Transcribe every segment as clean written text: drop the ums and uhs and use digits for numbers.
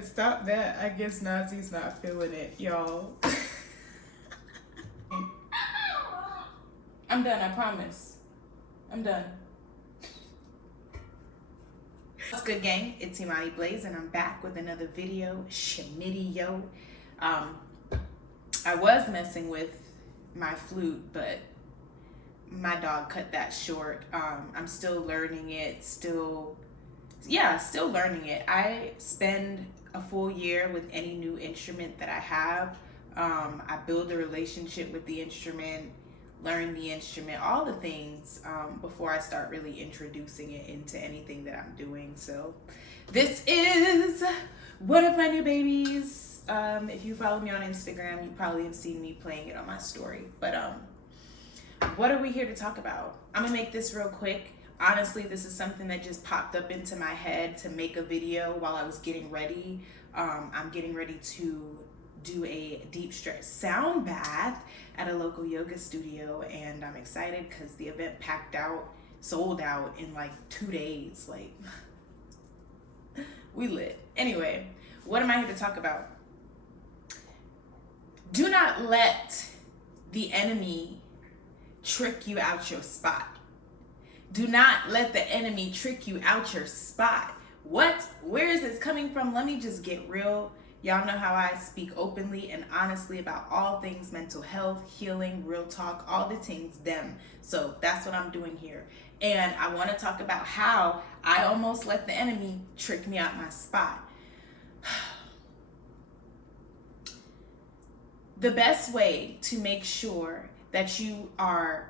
to stop that. I guess Nazi's not feeling it, y'all. I'm done, I promise. I'm done. What's good, gang? It's imaniblaize, and I'm back with another video. Shmitty-yo. I was messing with my flute, but my dog cut that short. I'm still learning it, still learning it. I spend a full year with any new instrument that I have. I build a relationship with the instrument, learn the instrument, all the things before I start really introducing it into anything that I'm doing. So this is one of my new babies. If you follow me on Instagram, you probably have seen me playing it on my story. But what are we here to talk about? I'm gonna make this real quick. Honestly, this is something that just popped up into my head to make a video while I was getting ready. I'm getting ready to do a deep stretch sound bath at a local yoga studio, and I'm excited because the event sold out in like 2 days. Like, we lit. Anyway, what am I here to talk about? Do not let the enemy trick you out your spot. Do not let the enemy trick you out your spot. What? Where is this coming from? Let me just get real. Y'all know how I speak openly and honestly about all things mental health, healing, real talk, all the things them. So that's what I'm doing here. And I want to talk about how I almost let the enemy trick me out my spot. The best way to make sure that you are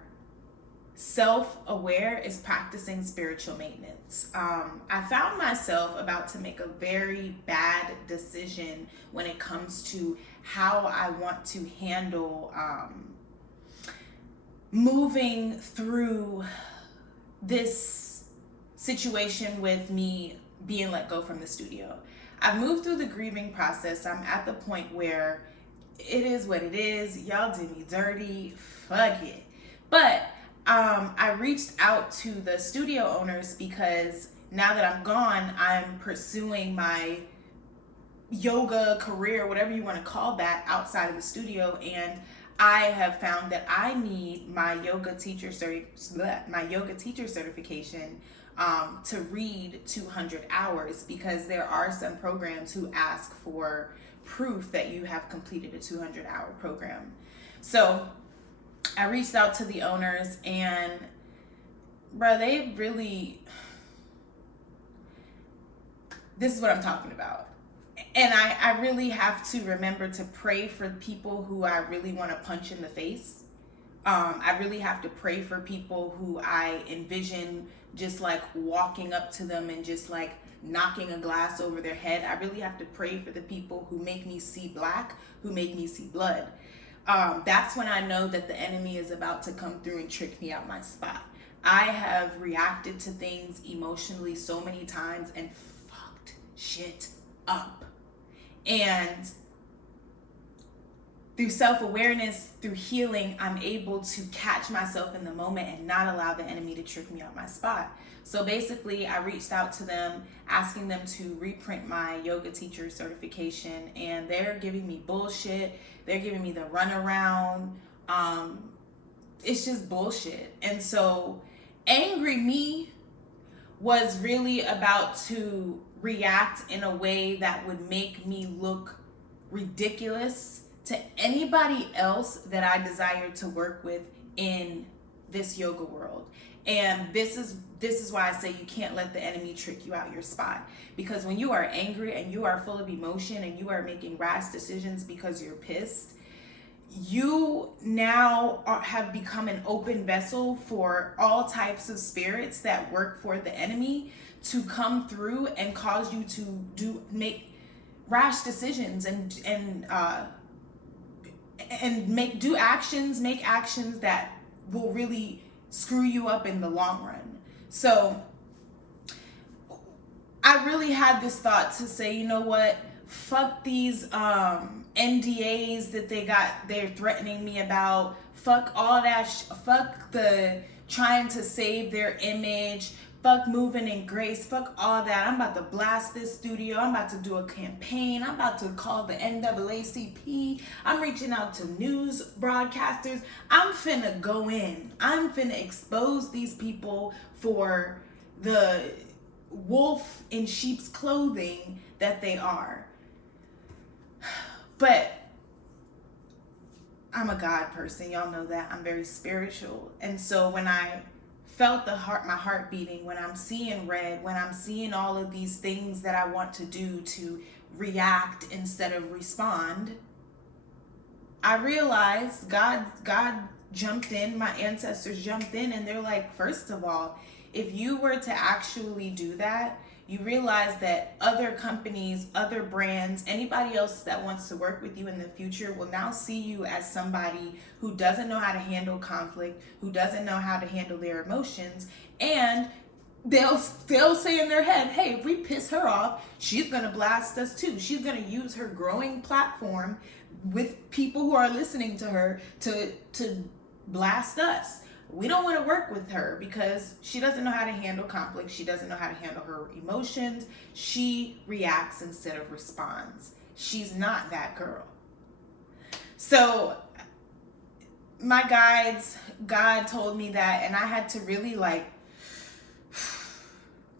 self-aware is practicing spiritual maintenance. I found myself about to make a very bad decision when it comes to how I want to handle moving through this situation with me being let go from the studio. I've moved through the grieving process. I'm at the point where it is what it is. Y'all did me dirty. Fuck it. But I reached out to the studio owners because now that I'm gone, I'm pursuing my yoga career, whatever you want to call that, outside of the studio. And I have found that I need my yoga teacher certification to read 200 hours, because there are some programs who ask for proof that you have completed a 200-hour program. So I reached out to the owners, and they really, this is what I'm talking about. And I really have to remember to pray for people who I really want to punch in the face. I really have to pray for people who I envision just like walking up to them and just like knocking a glass over their head. I really have to pray for the people who make me see black, who make me see blood. That's when I know that the enemy is about to come through and trick me out my spot. I have reacted to things emotionally so many times and fucked shit up. And through self-awareness, through healing, I'm able to catch myself in the moment and not allow the enemy to trick me out my spot. So basically, I reached out to them, asking them to reprint my yoga teacher certification, and they're giving me bullshit. They're giving me the runaround. It's just bullshit. And so angry me was really about to react in a way that would make me look ridiculous to anybody else that I desire to work with in this yoga world. And this is why I say you can't let the enemy trick you out your spot. Because when you are angry and you are full of emotion and you are making rash decisions because you're pissed, you now have become an open vessel for all types of spirits that work for the enemy to come through and cause you to make rash decisions and make actions that will really screw you up in the long run. So I really had this thought to say, you know what, fuck these NDAs that they're threatening me about. Fuck all that fuck the trying to save their image. Fuck moving in grace. Fuck all that. I'm about to blast this studio. I'm about to do a campaign. I'm about to call the NAACP. I'm reaching out to news broadcasters. I'm finna go in. I'm finna expose these people for the wolf in sheep's clothing that they are. But I'm a God person. Y'all know that. I'm very spiritual. And so when I felt my heart beating, when I'm seeing red, when I'm seeing all of these things that I want to do to react instead of respond, I realized God jumped in, my ancestors jumped in, and they're like, first of all, if you were to actually do that, you realize that other companies, other brands, anybody else that wants to work with you in the future will now see you as somebody who doesn't know how to handle conflict, who doesn't know how to handle their emotions, and they'll say in their head, hey, if we piss her off, she's gonna blast us too. She's gonna use her growing platform with people who are listening to her to blast us. We don't want to work with her because she doesn't know how to handle conflict. She doesn't know how to handle her emotions. She reacts instead of responds. She's not that girl. So my guides, God told me that, and I had to really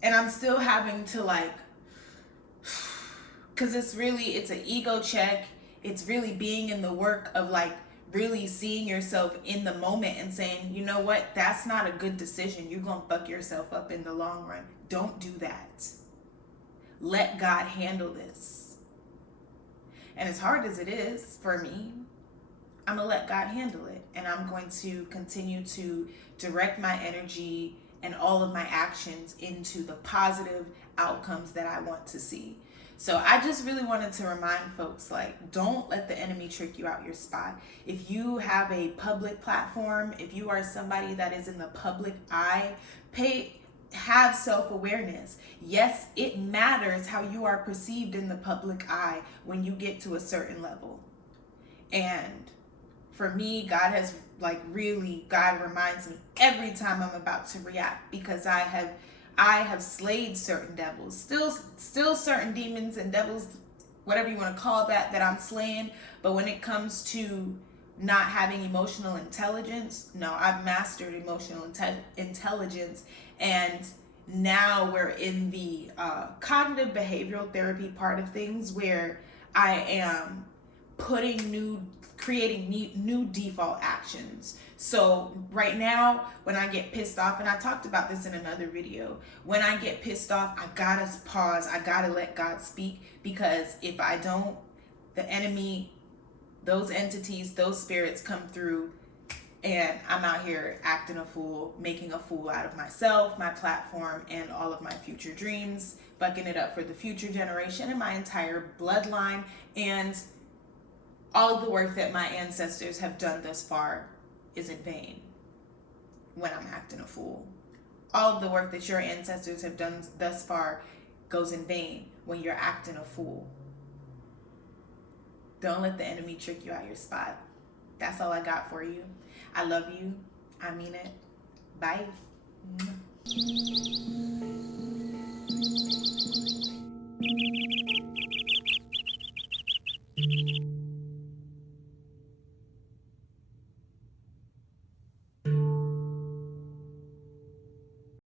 and I'm still having to because it's an ego check. It's really being in the work of really seeing yourself in the moment and saying, you know what, that's not a good decision. You're going to fuck yourself up in the long run. Don't do that. Let God handle this. And as hard as it is for me, I'm going to let God handle it. And I'm going to continue to direct my energy and all of my actions into the positive outcomes that I want to see. So I just really wanted to remind folks, don't let the enemy trick you out your spot. If you have a public platform, if you are somebody that is in the public eye, have self-awareness. Yes, it matters how you are perceived in the public eye when you get to a certain level. And for me, God has God reminds me every time I'm about to react, because I have slayed certain devils, still certain demons and devils, whatever you want to call that I'm slaying. But when it comes to not having emotional intelligence, no, I've mastered emotional intelligence. And now we're in the cognitive behavioral therapy part of things, where I am creating new default actions. So right now, when I get pissed off, and I talked about this in another video, when I get pissed off, I gotta pause. I gotta let God speak, because if I don't, the enemy, those entities, those spirits come through, and I'm out here acting a fool, making a fool out of myself, my platform, and all of my future dreams, fucking it up for the future generation and my entire bloodline, and all of the work that my ancestors have done thus far is in vain when I'm acting a fool. All of the work that your ancestors have done thus far goes in vain when you're acting a fool. Don't let the enemy trick you out your spot. That's all I got for you. I love you. I mean it. Bye.